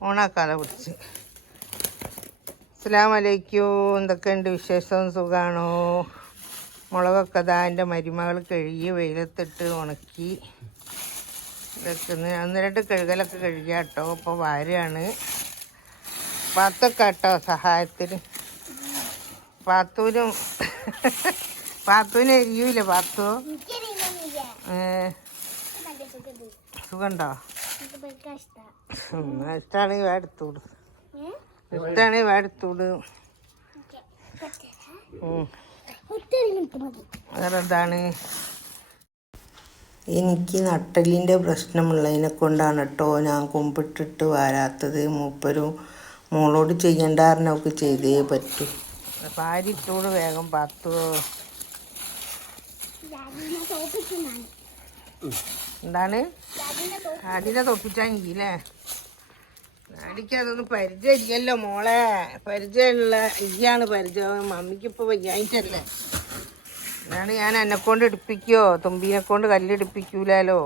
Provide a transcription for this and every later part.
ഓണാക്കാതെ പിടിച്ച് അസ്സാം വലൈക്കും എന്തൊക്കെയുണ്ട് വിശേഷം? സുഖാണോ? മുളകൊക്കെ ദാ എന്റെ മരുമകൾ കഴുകി വെയിലത്തിട്ട് ഉണക്കി വെക്കുന്നു. ഒന്ന് രണ്ട് കഴുകലൊക്കെ കഴുകിയ കേട്ടോ ഇപ്പോൾ വാരുകയാണ്. പാത്തൊക്കെ കേട്ടോ സഹായത്തിന്? പാത്തൂനും പാത്തൂന് എരിയൂല പാത്തു? സുഖമുണ്ടോ? ഇഷ്ടമാണെങ്കിൽ എടുത്തൂട് ഇഷ്ടമാണെങ്കിൽ എടുത്തൂട് വേറെന്താണ്? എനിക്ക് നട്ടലിന്റെ പ്രശ്നമുള്ളതിനെ കൊണ്ടാണ് കേട്ടോ ഞാൻ കുമ്പിട്ടിട്ട് വരാത്തത്. മൂപ്പരും മോളോട് ചെയ്യണ്ടാറിനൊക്കെ ചെയ്തേ പറ്റൂ. പാരിട്ടോട് വേഗം പത്തു. എന്താണ്? ആടിനെ അല്ലേ ആടിക്ക് മോളെ. പരിചയമുള്ള ഇയാണ് പരിചയം. മമ്മിക്കിപ്പോൾ വയ്യായിട്ടല്ലേ. അതാണ് ഞാൻ എന്നെ കൊണ്ട് എടുപ്പിക്കോ? തുമ്പീനെ കൊണ്ട് കല്ലെടുപ്പിക്കൂലോ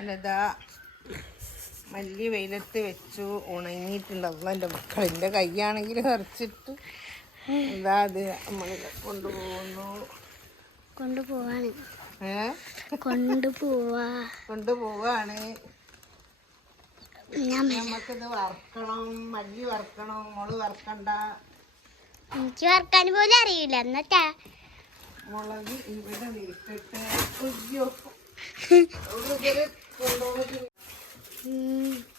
അല്ലതാ മല്ലി വെയിലത്ത് വെച്ചു. ഉണങ്ങിയിട്ടുണ്ടാവും എന്റെ മക്കൾ എന്റെ കൈയാണെങ്കിൽ നിറച്ചിട്ട്. ഇതാ അത് നമ്മൾ കൊണ്ടുപോകുന്നു കൊണ്ടുപോവാണ്. ഏ കൊണ്ടുപോവാ. കൊണ്ടുപോവാണ്. നമുക്കിത് വറക്കണം. മല്ലി വറക്കണം. മുളക് വറക്കണ്ട. എനിക്ക് വറക്കാൻ പോലും അറിയില്ല. എന്നിട്ടാ? മുളക് ഇവിടെ ഇട്ടിട്ട്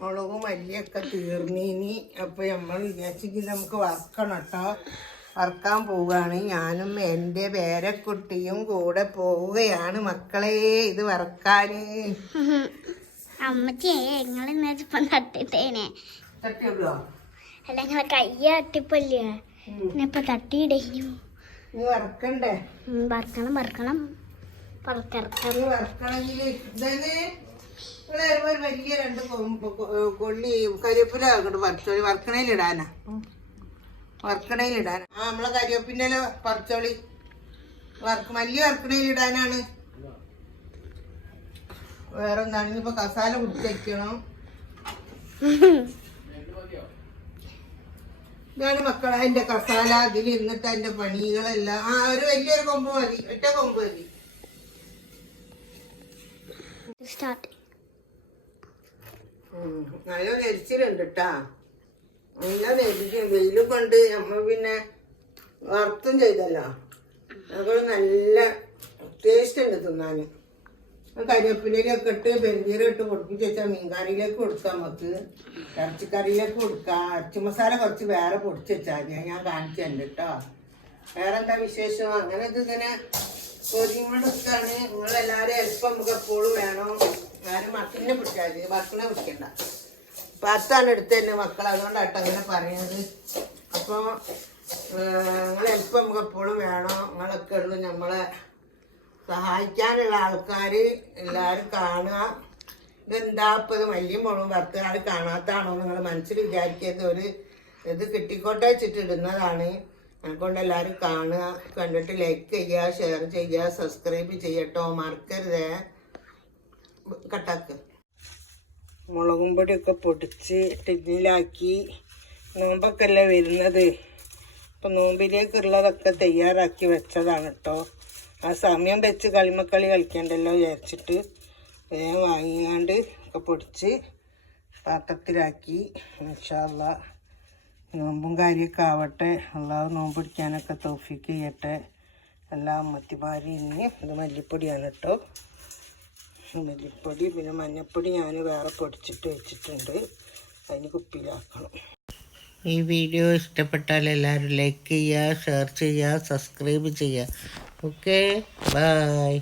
മുളകും മല്ലിയൊക്കെ തീർന്നിനി. അപ്പോൾ നമ്മൾ വിചാരിച്ചെങ്കിൽ നമുക്ക് വറക്കണം കേട്ടോ വറക്കാൻ പോവുകയാണ്. ഞാനും എന്റെ പേരക്കുട്ടിയും കൂടെ പോവുകയാണ്. മക്കളെ ഇത് വറക്കാൻ അമ്മച്ചേ നിങ്ങൾ ഇന്നിപ്പം തട്ടിട്ടേനെ. തട്ടിയിടുക അല്ല നിങ്ങളെ കയ്യ തട്ടിപ്പല്ലേ തട്ടിയിടഞ്ഞു നീ വറക്കണ്ടേ? വറക്കണം വറക്കണം. ഇത് വറക്കണമെങ്കിൽ ഇതന്നെ ഇവിടെ ഒരു വലിയ രണ്ട് കൊള്ളി കരിവേപ്പില അങ്ങോട്ട് പറിച്ചോളി. വറക്കണയിലിടാനാ വറക്കണയിലിടാനാ ആ നമ്മളെ കരിവേപ്പിന്റെ പറിച്ചോളി. വർക്ക് വലിയ വറക്കണയിലിടാനാണ് വേറെ എന്താണ് ഇനിയിപ്പോ കസാല കുടിച്ച് വെക്കണം? ഇതാണ് മക്കളെ അതിന്റെ കസാല. അതിൽ ഇന്നിട്ട് അതിന്റെ പണികളെല്ലാം. ആ ഒരു വലിയൊരു കൊമ്പ് മതി. ഒറ്റ കൊമ്പ് മതി. സ്റ്റാർട്ട്. നല്ല നെരിച്ചിലുണ്ട് കേട്ടാ നല്ല നെരിച്ച്. വെയിലും കൊണ്ട് നമ്മൾ പിന്നെ വറുത്തും ചെയ്തല്ലോ. അതുകൊണ്ട് നല്ല ടേസ്റ്റ് ഉണ്ട് തിന്നാൻ കരിവേപ്പിലൊക്കെ ഇട്ട് പെരുന്തീരം ഇട്ട് പൊടിപ്പിച്ച് വെച്ചാൽ മീൻകറിയിലേക്ക് കൊടുക്കാം നമുക്ക്. ഇറച്ചിക്കറിയിലേക്ക് കൊടുക്കാം. ഇറച്ചി മസാല കുറച്ച് വേറെ പൊടിച്ച് വെച്ചാൽ മതി ഞാൻ കാണിച്ചു തരുന്നുണ്ട് കേട്ടോ വേറെ വിശേഷം? അങ്ങനെ ഇത് ഇങ്ങനെ പൊരിമടുക്കാണ് നിങ്ങളെല്ലാവരും എളുപ്പം നമുക്ക് എപ്പോഴും വേണം. ആരും മക്കളിനെ പിടിച്ചാൽ മതി ഭക്ഷണം പിടിക്കണ്ട പത്താണ് എടുത്ത് തന്നെ മക്കൾ അതുകൊണ്ടാട്ടോ അങ്ങനെ പറയുന്നത് അപ്പോൾ നിങ്ങൾ എളുപ്പം നമുക്ക് എപ്പോഴും വേണം. നിങ്ങളൊക്കെ ഉള്ളു നമ്മളെ സഹായിക്കാനുള്ള ആൾക്കാർ എല്ലാവരും കാണുക. ഇതെന്താ ഇപ്പം ഇത് വലിയ മുളകും ഭർത്താൽ കാണാത്താണോ നിങ്ങൾ മനസ്സിൽ വിചാരിക്കരുത്. ഒരു ഇത് കിട്ടിക്കോട്ടെ വെച്ചിട്ട് ഇടുന്നതാണ്. അതുകൊണ്ട് എല്ലാവരും കാണുക. കണ്ടിട്ട് ലൈക്ക് ചെയ്യുക ഷെയർ ചെയ്യുക സബ്സ്ക്രൈബ് ചെയ്യട്ടോ. മറക്കരുതേ. കട്ടാക്ക്. മുളകും പൊടിയൊക്കെ പൊടിച്ച് ടിന്നിലാക്കി നോമ്പൊക്കെ അല്ലേ വരുന്നത്. അപ്പം നോമ്പിലേക്കുള്ളതൊക്കെ തയ്യാറാക്കി വെച്ചതാണ് കേട്ടോ ആ സമയം വെച്ച് കളിമക്കളി കളിക്കണ്ടല്ലോ വിചാരിച്ചിട്ട് വേഗം വാങ്ങിയാണ്ട് ഒക്കെ പൊടിച്ച് പാത്രത്തിലാക്കി. ഇൻഷാല്ല നോമ്പും കാര്യമൊക്കെ ആവട്ടെ. അള്ളാഹ് നോമ്പ് പിടിക്കാനൊക്കെ തോഫിക്ക് ചെയ്യട്ടെ. എല്ലാ ഇനി ഇത് മല്ലിപ്പൊടിയാണ് കേട്ടോ മല്ലിപ്പൊടി പിന്നെ മഞ്ഞപ്പൊടി ഞാൻ വേറെ പൊടിച്ചിട്ട് വെച്ചിട്ടുണ്ട്. അതിന് കുപ്പിയിലാക്കണം. ഈ വീഡിയോ ഇഷ്ടപ്പെട്ടാൽ എല്ലാവരും ലൈക്ക് ചെയ്യുക ഷെയർ ചെയ്യുക സബ്സ്ക്രൈബ് ചെയ്യുക. Okay bye